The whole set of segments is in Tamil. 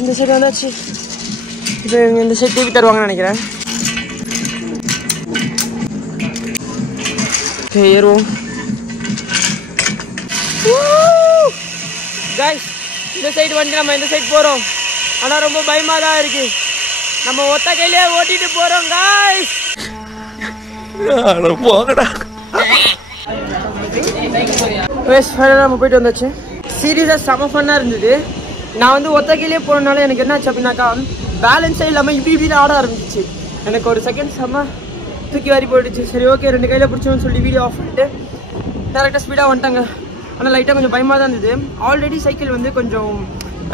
இந்த சைடு வந்தாச்சு. இப்போ இந்த சைடு தூக்கி தருவாங்கன்னு நினைக்கிறேன். ஏறுவோம். கைஸ், இந்த சைடு வண்டி நம்ம இந்த சைடு போகிறோம். ஆனால் ரொம்ப பயமாக தான் இருக்கு. நம்ம ஒத்த கையிலே ஓட்டிட்டு போகிறோம் கைஸ். போகடா. நம்ம போயிட்டு வந்தாச்சு. சீரியஸாக செம ஃபன்னாக இருந்தது. நான் வந்து ஒத்த கையிலே போனதுனால எனக்கு என்னாச்சு அப்படின்னாக்கா பேலன்ஸே இல்லாமல் இப்படி ஆட ஆரம்பிச்சிச்சு. எனக்கு ஒரு செகண்ட் செம்ம தூக்கி வாரி போயிடுச்சு. சரி ஓகே, 2 கையில் பிடிச்சோன்னு சொல்லி வீடியோ ஆஃப் பண்ணிட்டு டேரெக்டாக ஸ்பீடாக வந்துட்டாங்க. ஆனால் லைட்டாக கொஞ்சம் பயமாக தான் இருந்தது. ஆல்ரெடி சைக்கிள் வந்து கொஞ்சம்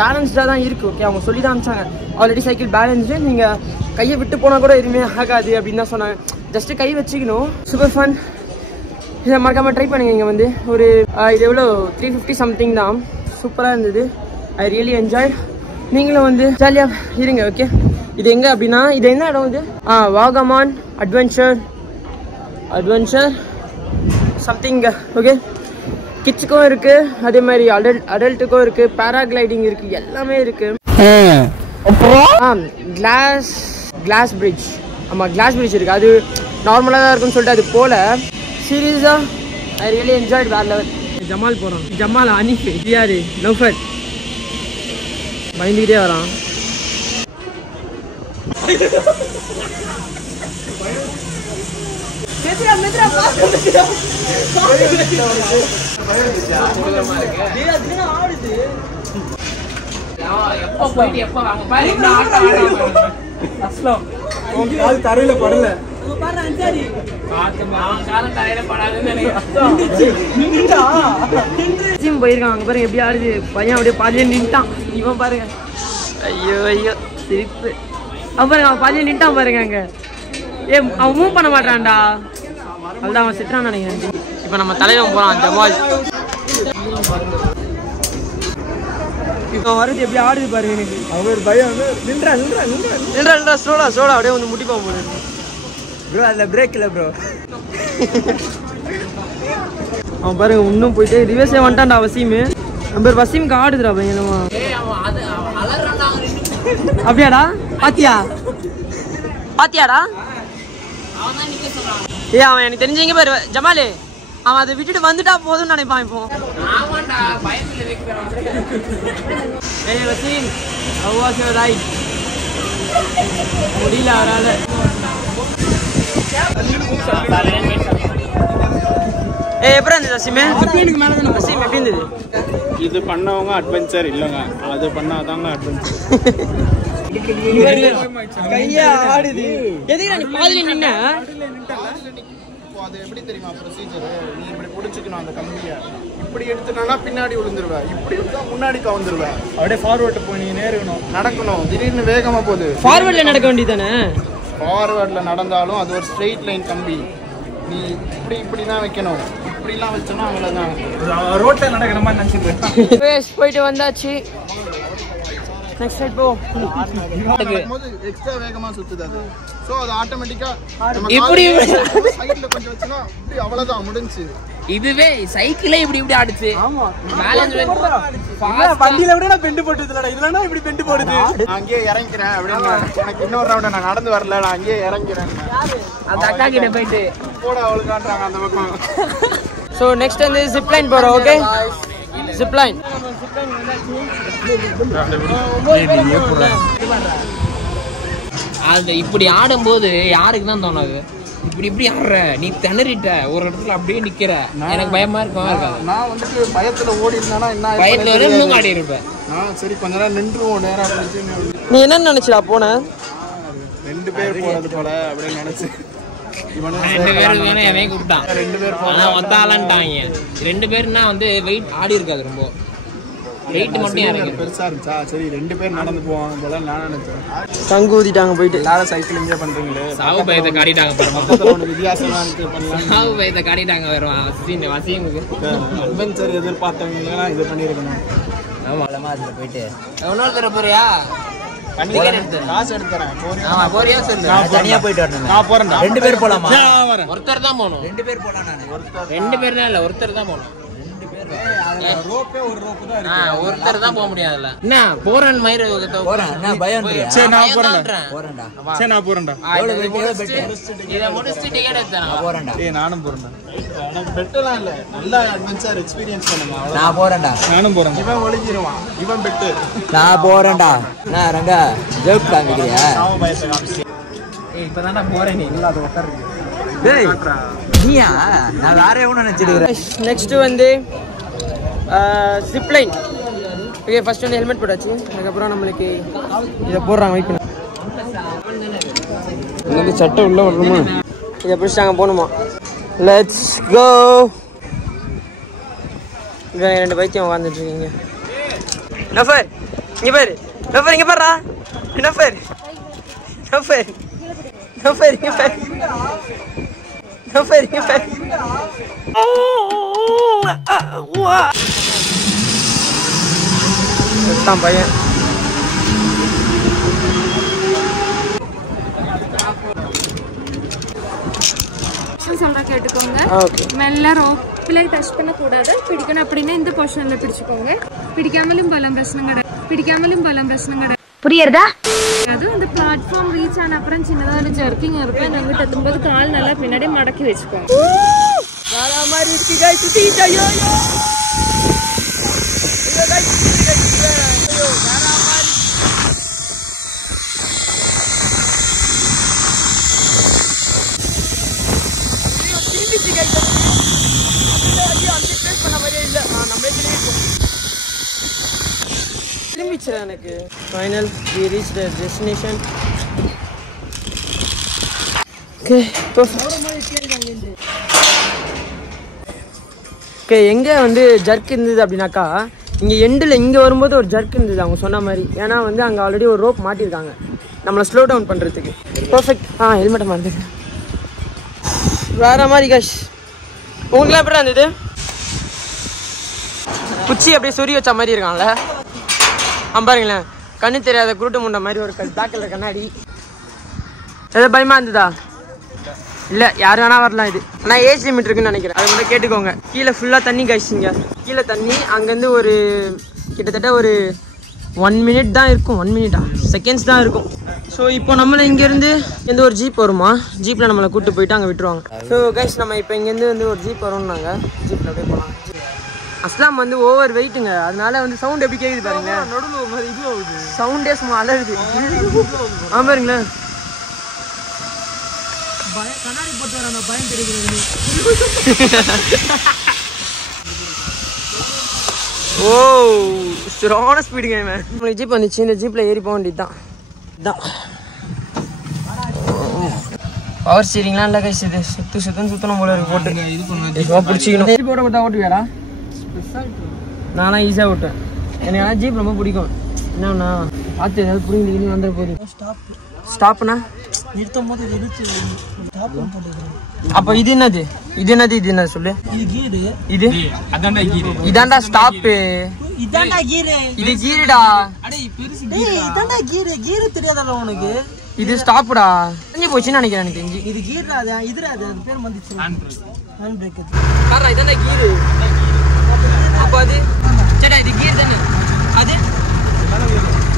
பேலன்ஸ்டாக தான் இருக்குது. ஓகே, அவங்க சொல்லி தான் அனுப்பிச்சாங்க ஆல்ரெடி சைக்கிள் பேலன்ஸ்டு, நீங்கள் கையை விட்டு போனால் கூட எதுவுமே ஆகாது அப்படின்னு தான் சொன்னாங்க. ஜஸ்ட்டு கை வச்சுக்கணும். Super fun. இதை மறக்காமல் ட்ரை பண்ணுங்க. இங்கே வந்து ஒரு இது எவ்வளோ 350 சம்திங் தான். சூப்பராக இருந்தது. I really enjoy. நீங்களும் வந்து ஜாலியாக இருங்க. ஓகே, இது எங்கே அப்படின்னா இது என்ன இடம் இது? Vagamon adventure something. ஓகே, கிட்ஸுக்கும் இருக்குது, அதே மாதிரி அடல்ட்டுக்கும் இருக்குது, பேராகிளைடிங் இருக்குது, எல்லாமே இருக்குது. Glass bridge. ஆமாம், கிளாஸ் பிரிட்ஜ் இருக்குது. அது நார்மலாக தான் இருக்குன்னு சொல்லிட்டு அது போல. சீரியஸாக ஐ ரியலி என்ஜாய்ட். வேற லெவல். ஜமால் போகிறான். ஜமால் அனீஃப் யாரு நௌஃபர் பயந்துக்கிட்டே வரான். தரையில படல போயிருக்கான். அங்க பாருங்க எப்படி ஆடுது. பையன் அப்படியே பாதியில நின்ட்டான். இவன் பாருங்க, ஐயோ ஐயோ சிரிப்பு. அவன் பாருங்க, அவன் பாதியில நின்ட்டான் பாருங்க. அங்க அவன் மூவ் பண்ண மாட்டான்டா. அதுதான் அவன் சிட்டான்னு நினைக்கிறேன். இப்ப நம்ம தலைவன் போறான் ஜமால். இவன் வருது எப்படி ஆடுது பாருங்க. எனக்கு அவர் பயம். நின்றா சோடா அப்படியே வந்து முட்டிப்பா போல ப்ரோ. அதில் பிரேக் இல்லை ப்ரோ. அவன் பாருங்க இன்னும் போயிட்டு ரிவர்ஸே வந்துட்டான்டா வசீமு. நம்ம வசீமுக்கு ஆடுதுடா பையனமா. அப்படியாடா? பாத்தியாடா? அவன் எனக்கு தெரிஞ்சீங்க பாரு ஜமாலு. அவன் அதை விட்டுட்டு வந்துட்டா போதும்னு நினைப்பான் இப்போ. வசீம் முடியல அவரால். எப்படி இருந்தது வசீமே? வசீம் எப்படி இருந்தது? இது பண்ணவங்க அட்வென்ச்சர் இல்லைங்க, அது பண்ணாதாங்க அட்வென்ச்சர். கையா ஆடுது. எதுக்கு நான் பாதியில நின்ன? அது எப்படி தெரியுமா ப்ரொசீஜர்? நீ இப்படி பிடிச்சிக்கணும் அந்த கம்பியை. இப்படி எடுத்துனா பின்னாடி விழுந்துருவேன், இப்படி எடுத்தா முன்னாடி கவுந்துருவேன். அப்படியே ஃபார்வர்டு போய் நீ நேருக்கணும், நடக்கணும். திடீர்னு வேகமா போகுது. ஃபார்வர்ட்ல நடக்க வேண்டியதானே? ஃபார்வர்ட்ல நடந்தாலும் அது ஒரு ஸ்ட்ரெயிட் லைன் கம்பி. நீ இப்படி தான் வைக்கணும். இப்படிலாம் வச்சோன்னா அவ்வளோதான். ரோட்ல நடக்கிற மாதிரி நினச்சிட்டு போயிட்டு வந்தாச்சு. நெக்ஸ்ட் சைட் போ. எக்ஸ்ட்ரா வேகமா சுத்துது அது. சோ அது ஆட்டோமேட்டிக்கா இப்படி சைடுல கொஞ்சம் வச்சனா இப்படி அவ்வளவுதான் முடிஞ்சு. இதுவே சைக்கிளே இப்படி ஆடுச்சு. ஆமா, பேலன்ஸ் வண்டியில விட நான் பெண்ட் போட்டுதுலடா. இல்லனா இப்படி பெண்ட் போடுது. நான் அங்கேயே இறங்கிக்கிறேன் அப்படினா எனக்கு இன்னொரு ரவுண்ட் நான் நடந்து வரல, நான் அங்கேயே இறங்கிக்கிறேன். அந்த அக்கா கிட்ட போயிட்டு போட அவளுக்கு காட்றாங்க அந்த பக்கம். சோ நெக்ஸ்ட் வந்து ஜிப் லைன் போறோம். Okay, zip line. அது இப்படி ஆடும்போது யாருக்கு தான் தோணாது? இப்படி ஆடுற நீ திணறிட்ட ஒரு இடத்துல அப்படியே நிக்கிற. எனக்கு பயமா இருக்காது. நான் வந்துட்டு பயத்துல ஓடி இருந்தானா என்ன பயத்துல இன்னும் ஆடி இருப்பேன். சரி கொஞ்ச நேரம் நின்றுவோம். நேரம் நீ என்ன நினைச்சா போன? 2 பேர் போறது போல அப்படின்னு நினைச்சு. 2 பேர் வேணும் என்னைய கூப்பிட்டான். 2 பேர் ஆனா ஒத்தாலான்ட்டாங்க. 2 பேர்னா வந்து வெயிட் ஆடி இருக்காது. ரொம்ப வெயிட் மட்டும் இறங்கி பெருசா இருந்துச்சா? சரி 2 பேர் நடந்து போவாங்க போல நான் நினைச்சேன். தங்கு ஊதிட்டாங்க போயிட்டு. எல்லாரும் சைக்கிள் என்ஜாய் பண்றீங்களே. சாவு பயத்தை காட்டிட்டாங்க பாருங்க. ஒரு வித்தியாசமா இருக்கு பண்ணலாம். சாவு பயத்தை காட்டிட்டாங்க. வருவான் வசீமுக்கு அட்வென்ச்சர் எதிர்பார்த்தவங்க இது பண்ணிருக்கணும். ஆமா, அதுல போயிட்டு இன்னொரு தர போறியா? காசு எடுத்துறேன். ஆமா, போறியா சொல்லு. தனியா போயிட்டு வரணும். நான் போறேன். 2 பேர் போலாமா? ஒருத்தர் தான் போகணும். 2 பேர் போலாம். நான் 2 பேர் தான் இல்ல, ஒருத்தர் தான் போகணும். 2 பேர் ரோப்பே ஒரு ரோப்பு தான் இருக்கு. ஒருத்தர் தான் போக முடியாதுல்ல. என்ன போறேன் மயிர போறேன். நான் பயம். சரி நான் போறேன்டா. சரி நான் போறேன்டா. இத முடிச்சிட்டு டிக்கெட் எடுத்தேன். நான் போறேன்டா. ஏய் நானும் போறேன்டா. எனக்கு பெட்டலாம் இல்ல. நல்ல அட்வென்ச்சர் எக்ஸ்பீரியன்ஸ் பண்ணுங்க. நான் போறேன்டா. நானும் போறேன். இவன் ஒளிஞ்சிருவான். இவன் பெட்டு. நான் போறேன்டா. நான் ரங்க ஜோக் காமிக்கிறியா? சாவ பயத்தை காமிச்சு. ஏய் இப்பதான்டா போறேன். நீ இல்ல அது உட்கார்றீங்க. டேய் நீயா? நான் வேற எவனோ நினைச்சிடுறேன். நெக்ஸ்ட் வந்து ஜிப் லைன். ஓகே ஃபர்ஸ்ட் வந்து ஹெல்மெட் போட்டாச்சு. அதுக்கப்புறம் நம்மளுக்கு இதை போடுறாங்க. வெயிட் பண்ணு. இன்னைக்கு சட்டை உள்ள வரணுமா? இதை பிடிச்சி நாங்கள் போகணுமா? Let's go. இவன் 2 பைத்தியம் உட்காந்துட்டு இருக்கீங்க. நஃபர் இங்கே பாரு. நஃபர் இங்கே பாருடா. நஃபர் நஃபர் நஃபர் இங்கே பாரு. நஃபர் இங்கே பாரு. தான் பையன். சொல்ற கேட்டுக்கோங்க. மெல்ல ரோப்ல டச் பண்ண கூடாது. பிடிக்கணும் அப்படின்னா இந்த பொசிஷன்ல பிடிச்சுக்கோங்க. பிடிக்காமலும் பலம் பிரச்சனை கிடையாது. புரியுறதா? அது அந்த பிளாட்ஃபார்ம் ரீச் ஆன அப்புறம் சின்னதா ஒரு ஜர்க்கிங் இருக்கும். அங்கிட்டு எத்தும்போது கால் நல்லா பின்னாடி மடக்கி வச்சுக்கோங்க. வேற மாதிரி இருக்கு गाइस. சுத்திட்டா யோ யோ. இது गाइस ஐயோ வேற மாதிரி. ஐயோ திரும்பிச்சு गाइस. ஐயோ அந்த ப்ளேஸ் பண்ண மாதிரியே இல்ல. நம்ம திரும்பிச்சு எனக்கு. Final we reached the destination. Okay, perfect. Okay எங்கே வந்து ஜர்க் இருந்தது அப்படின்னாக்கா இங்கே எண்டில் இங்கே வரும்போது ஒரு ஜர்க் இருந்தது அவங்க சொன்ன மாதிரி. ஏன்னா வந்து அங்கே ஆல்ரெடி ஒரு ரோப் மாட்டியிருக்காங்க நம்மளை ஸ்லோ டவுன் பண்ணுறதுக்கு. பர்ஃபெக்ட். ஹெல்மெட்டை மறந்துது. வேறு மாதிரி காஷ். உங்களுக்குலாம் எப்படி இருந்தது? குச்சி அப்படியே சொறி வச்ச மாதிரி இருக்கான்ல. பாருங்களேன் கண்ணு தெரியாத குருட்டு முண்டை மாதிரி ஒரு பிளாக் கலர் கண்ணாடி. எதாவது பயமாக இருந்ததா? இல்லை யார் வேணா வரலாம். இது ஆனால் ஏஜ் லிமிட் இருக்குன்னு நினைக்கிறேன். அதை மட்டும் கேட்டுக்கோங்க. கீழே ஃபுல்லாக தண்ணி காய்ச்சிங்க. கீழே தண்ணி அங்கேருந்து ஒரு கிட்டத்தட்ட ஒரு 1 மினிட் தான் இருக்கும். 1 மினிட்டா செகண்ட்ஸ் தான் இருக்கும். ஸோ இப்போ நம்மளை இங்கேருந்து எந்த ஒரு ஜீப் வருமா, ஜீப்பில் நம்மளை கூப்பிட்டு போயிட்டு அங்கே விட்டுருவாங்க. ஸோ கைஸ் நம்ம இப்போ இங்கேருந்து வந்து ஒரு ஜீப் வரும்னாங்க. ஜீப்பில் அப்படியே போகலாம். அஸ்லாம் வந்து ஓவர் வெயிட்டுங்க. அதனால வந்து சவுண்ட் எப்படி கேட்குது பாருங்களேன். நடுவில் மாதிரி இது ஆகுது. சவுண்டே சும்மா அலருது. பாருங்களேன் கண்ணாடி போட்டு வர பயம் தெரியுது. ஓ ஸ்ட்ரான ஸ்பீடுங்க. நம்மளுக்கு ஜீப் வந்துச்சு. இந்த ஜீப்ல ஏறி போக வேண்டியது தான். இதுதான் பவர் ஸ்டீரிங்லாம் இல்லை கைஸ். இது சுத்தணும் போல இருக்கு. போட்டு இது பிடிச்சிக்கணும். ஜீப் ஓட்ட கொடுத்தா ஓட்டுவியாடா? நானா ஈஸியாக ஓட்டுவேன். எனக்கு ஆனால் ஜீப் ரொம்ப பிடிக்கும். என்னண்ணா பார்த்து ஏதாவது புரியுது வந்துட போகுது. ஸ்டாப்னா நிறுத்தும் போது அப்ப இது என்னது? இது என்ன சொல்லு? இது இதாண்டா ஸ்டாப். இது கீருடா. தெரியாதா உனக்கு? இது ஸ்டாப்டா. தெரிஞ்சு போச்சுன்னு நினைக்கிறேன். எனக்கு தெரிஞ்சு இது கீர்டா. அது பேர் வந்துச்சு ஹேண்ட் பிரேக். காரா இதாண்டா கீரு. அப்ப அது சடா இது கீர் தானே. அது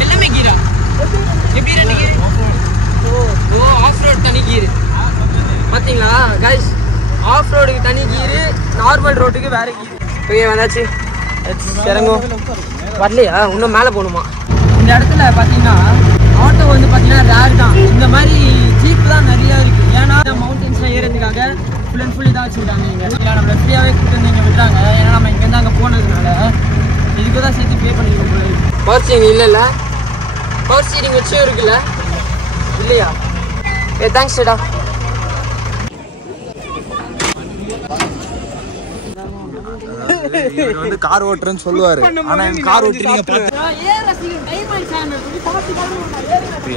எல்லாமே கீரா. எப்படி ரெண்டு கீர்? ஓ ஆஃப் ரோட் தனி கீர். பார்த்தீங்களா கைஸ்? ஆஃப் ரோடுக்கு தனி கீரு, நார்மல் ரோட்டுக்கு வேற கீரு. ஓகே வந்தாச்சு. இறங்கும். வரலையா? இன்னும் மேலே போகணுமா? இந்த இடத்துல பார்த்தீங்கன்னா ஆட்டோ வந்து பார்த்தீங்கன்னா ரேர் தான். இந்த மாதிரி ஜீப் தான் நிறையா இருக்குது. ஏன்னா மவுண்டன்ஸ்லாம் ஏறதுக்காக ஃபுல் அண்ட் ஃபுல் இதாக வச்சுக்கிட்டாங்க. இங்கே நம்மளை ஃப்ரீயாகவே கூப்பிட்டு வந்து இங்கே விட்டுறாங்க. ஏன்னா நம்ம இங்கேருந்து அங்கே போனதுனால இதுக்கு தான் சேர்த்து பே பண்ணிக்கணும். பவர் ஸ்டீரிங் இல்லைல்ல? பவர் ஸ்டீரிங் வச்சும் இருக்குல்ல? இல்லையா? தேங்க்ஸ் டா. வந்து கார் ஓட்டுறேன்னு சொல்லுவாரு. ஆனா எனக்கு கார் ஓட்டுறீங்க பார்த்து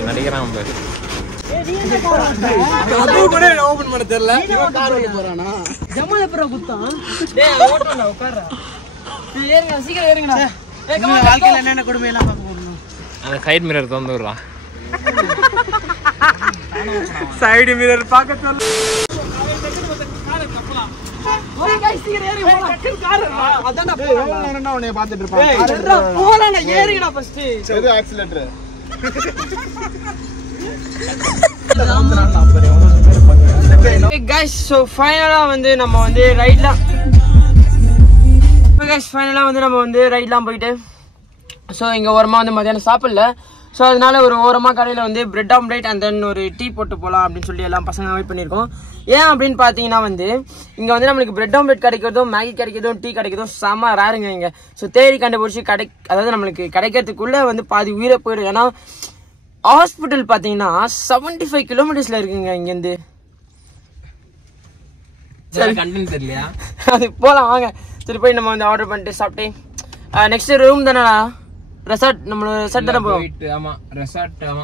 நடிக்கிறான் பாரு. அது கூட ஓபன் பண்ண தெரியல. இவன் கார் ஓட்ட போறானா? ஜம்மா எப்பற குத்தான். டேய் ஓட்டுடா உட்கார்றா. நீ ஏறுங்க சீக்கிரம் ஏறுங்கடா. ஏய் கமா வாழ்க்கையில என்னென்ன கொடுமை எல்லாம் பார்க்க போறோம். அந்த சைடு மிரர் தந்து விடுறா. சைடு மிரர் பார்க்க சொல்ல. உன்னைய பாத்துட்டு இருப்பான். எது ஆக்சிலேட்டர்? கைஸ் ஸோ ஃபைனலாக வந்து நம்ம வந்து ரைட்லாம் ரைட்லாம் போயிட்டு ஸோ இங்கே ஓரமாக வந்து மதியானம் சாப்பிடல. ஸோ அதனால ஒரு ஓரமாக கடையில் வந்து பிரெட் ஆம்லேட் அண்ட் தென் ஒரு டீ போட்டு போகலாம் அப்படின்னு சொல்லி எல்லாம் பசங்க வெயிட் பண்ணியிருக்கோம். ஏன் அப்படின்னு பார்த்தீங்கன்னா வந்து இங்கே வந்து நம்மளுக்கு பிரெட் ஆம்லேட் கிடைக்கிறதும் மேகி கிடைக்கிறதும் டீ கிடைக்கிறதும் செம்ம ரேருங்க இங்கே. ஸோ தேடி கண்டுபிடிச்சி அதாவது நம்மளுக்கு கிடைக்கிறதுக்குள்ளே வந்து பாதி உயிரை போயிடும். ஏன்னா ஹாஸ்பிட்டல் பார்த்தீங்கன்னா 75 கிலோமீட்டர்ஸில் இருக்குங்க இங்கேருந்து. தெரியலையா அது போகலாம் வாங்க. சரி போய் நம்ம வந்து ஆர்டர் பண்ணிட்டு சாப்பிட்டு நெக்ஸ்ட் ரூம் தானேடா ரெசார்ட் நம்மளோட ரெசார்ட் தானே போகிறோம். ரெசார்ட் தான்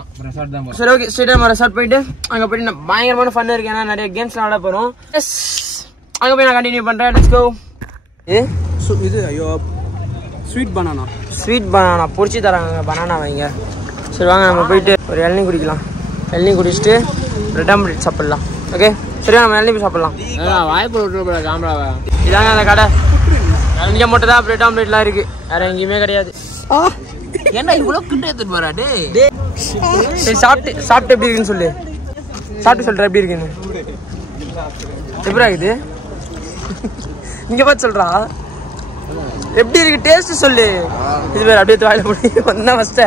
போகிறோம். சரி ஓகே ஸ்ட்ரெயிட்டாக நம்ம ரெசார்ட் போயிட்டு அங்கே போயிட்டு பயங்கரமான ஃபன் இருக்கு. ஏன்னா நிறைய கேம்ஸ்லாம் விளையாட போகிறோம். எஸ் அங்கே போய் நான் கண்டினியூ பண்ணுறேன். Let's go. இது ஐயோ ஸ்வீட் பனானா பொரிச்சு தராங்க பனானா வைங்க. சரி வாங்க நம்ம போயிட்டு ஒரு இளநீ குடிக்கலாம். இளநீ குடிச்சிட்டு பிரெட் ஆம்லேட் சாப்பிடலாம். ஓகே சரியா நம்ம இளநீ போய் சாப்பிடலாம். வாய்ப்பு விட்டு காமராவை இதாங்க அந்த கடை. இங்கே மட்டும் தான் பிரெட் ஆம்லேட்லாம் இருக்கு, வேற எங்கேயுமே கிடையாது. ஏன்னா இவ்வளோ கிட்ட எடுத்துட்டு போறாடே. சரி சாப்பிட்டு எப்படி இருக்குன்னு சொல்லு. சாப்பிட்டு சொல்ற எப்படி இருக்குன்னு. எப்படி இருக்குது இங்க பார்த்து சொல்றா எப்படி இருக்கு டேஸ்ட் சொல்லு. இது வேற அப்படியே வாயில போய் வந்தா ஃபர்ஸ்ட்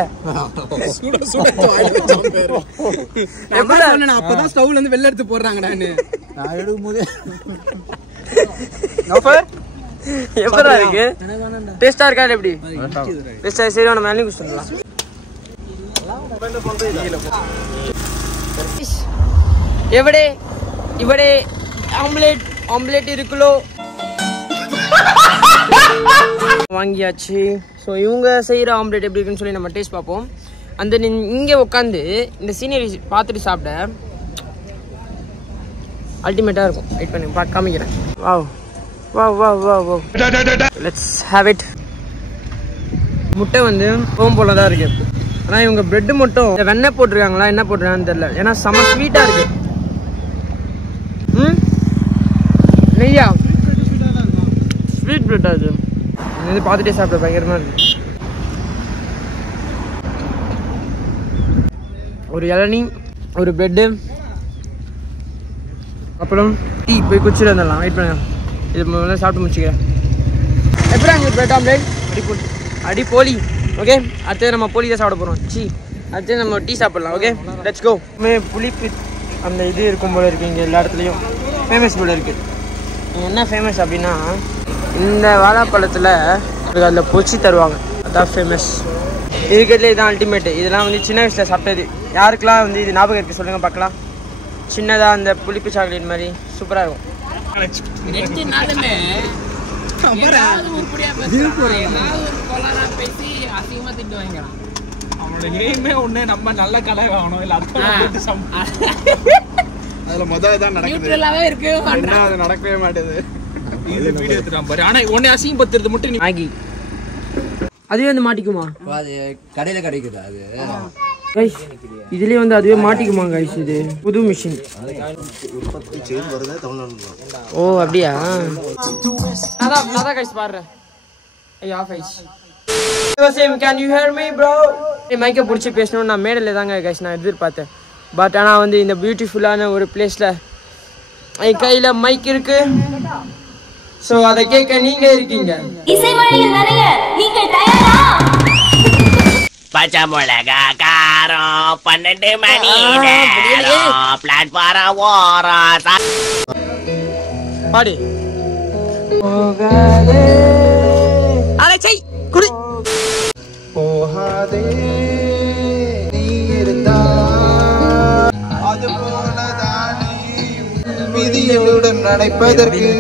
அப்பதான் ஸ்டவ்ல இருந்து வெளில எடுத்து போடுறாங்கடான்னு நான் எடுக்கும்போது எப்படா இருக்கு டேஸ்டா இருக்கா எப்படி டேஸ்டா? சரி நம்ம மேலே குடிச்சிடலாம். ഇവിടെ ஆம்லேட் இருக்குலோ வாங்கியாச்சு. ஸோ இவங்க செய்கிற ஆம்லேட் எப்படி இருக்குன்னு சொல்லி நம்ம டேஸ்ட் பார்ப்போம். அந்த இங்கே உட்காந்து இந்த சீனரி பார்த்துட்டு சாப்பிட அல்டிமேட்டாக இருக்கும். வெயிட் பண்ணி காமிக்கிறேன். Wow wow wow wow wow let's have it. முட்டை வந்து போகும் போல தான் இருக்கு. ஆனால் இவங்க பிரெட்டு மட்டும் வெண்ணெய் போட்டிருக்காங்களா என்ன போட்டிருக்காங்கன்னு தெரியல. ஏன்னா செம்ம ஸ்வீட்டாக இருக்கு. நெய்யா ஸ்வீட் பிரெட்டா இது வந்து பார்த்துட்டே சாப்பிட பயங்கரமாக இருக்கு. ஒரு இளநீ ஒரு பிரெட்டு அப்புறம் டீ போய் குச்சிட்டு வந்துடலாம். வெயிட் பண்ண இது முதல்ல சாப்பிட்டு முடிச்சுக்கிறேன். எப்படி அங்கே பிரெட் ஆம்லேட் அடி போலி. ஓகே அடுத்தது நம்ம போலி தான் சாப்பிட போகிறோம். அடுத்தது நம்ம டீ சாப்பிடலாம். Okay let's go. புளிப்பு அந்த இது இருக்கும் போல இருக்குது இங்கே எல்லா இடத்துலையும் ஃபேமஸ் போல இருக்குது. என்ன ஃபேமஸ் அப்படின்னா இந்த வாழைப்பழத்தில் அதில் பொச்சி தருவாங்க, அதான் ஃபேமஸ். இருக்கிறதுல இதுதான் அல்டிமேட்டு. இதெல்லாம் வந்து சின்ன வயசில் சாப்பிட்டது. யாருக்கெல்லாம் வந்து இது ஞாபகம் இருக்குது சொல்லுங்கள் பார்க்கலாம். சின்னதாக அந்த புளிப்பு சாக்லேட் மாதிரி சூப்பராக இருக்கும். நம்ம நல்ல கடை வாங்கணும் இல்ல அதுல முதல்ல தான் நடக்குது. அது நடக்கவே மாட்டேது. இது வீடியோ எடுத்துறான் பாரு. ஆனா உன்னை அசிங்கப்படுத்துறது மட்டும் மேகி அதுவே வந்து மாட்டிக்குமா? அது கடையில கிடைக்குது அது. கைஸ் இதுலயே வந்து அதுவே மாட்டிக்குமா கைஸ்? இது புது மிஷின். ஓ அப்படியா? அதான் கைஸ் பாருங்க. ஐயா guys can you hear me bro? மைக்கை பிடிச்சி பேசணும் நான் மேடையில் தாங்க கைஸ் நான் எதிர்பார்த்தேன். பட் ஆனால் வந்து இந்த பியூட்டிஃபுல்லான ஒரு பிளேஸில் என் கையில் மைக் இருக்கு. ஸோ அதை கேட்க நீங்க இருக்கீங்க. பச்சை மிளகா காரம் 12 மணி பிளாட்பாரம் ஓரம் பாடி போகாதே அலச்சை குடி போகாதே நீ இருந்தா அது போலதானே விதியுடன் நடப்பதற்கு